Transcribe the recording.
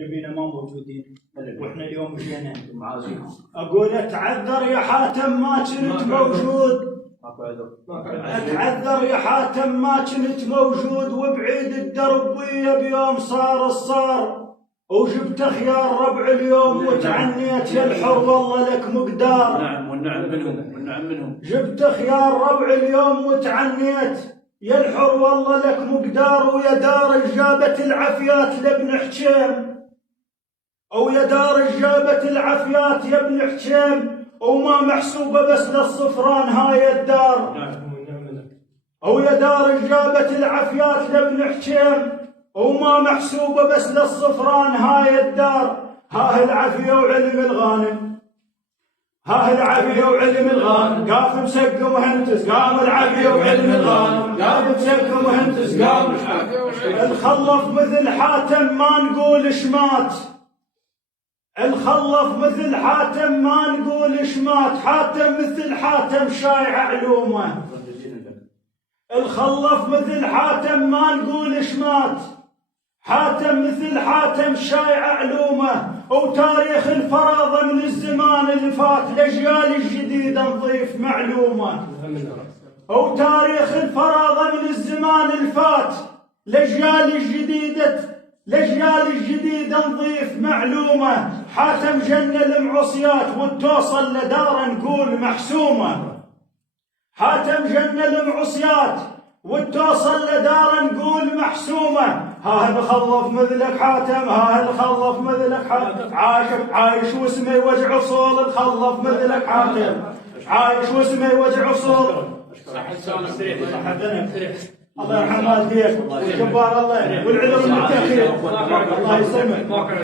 ربينا ما موجودين واحنا اليوم مشينا معازيهم. اقول اتعذر يا حاتم ما كنت موجود، اتعذر يا حاتم ما كنت موجود، وبعيد الدرب ويا بيوم صار الصار، وجبت خيار ربع اليوم وتعنيت يا الحر والله لك مقدار. نعم والنعم منهم جبت خيار ربع اليوم وتعنيت يا الحر والله لك مقدار، ويا دار جابت العافيات لابن حكيم، او يا دار جابت العافيات يا ابن حكيم، وما محسوبه بس للصفران هاي الدار. او يا دار جابت العافيات لابن حكيم، وما محسوبه بس للصفران هاي الدار. ها العافيه وعلم الغانم، ها العافيه وعلم الغانم، قاف مسقم وهنتس قام العافيه وعلم الغانم، قاف مسقم وهنتس قام الخلف مثل حاتم ما نقول شمات، الخلف مثل حاتم ما نقول شمات، حاتم مثل حاتم شايع علومه، الخلف مثل حاتم ما نقول شمات، حاتم مثل حاتم شايع علومه، وتاريخ الفراضه من الزمان اللي فات الاجيال الجديده نضيف معلومه، وتاريخ الفراضه من الزمان اللي فات الاجيال الجديده نضيف معلومه. حاتم جنة المعصيات وتوصل لدار نقول محسومه، حاتم جنة المعصيات وتوصل لدار نقول محسومه. ها الخلف مثلك حاتم، ها الخلف مثلك حاتم، عايش واسمه وجع صول، الخلف مثلك حاتم عايش واسمه وجع صول. الله يرحم والديك وجبار الله والعلم والتأخير الله يسلمك.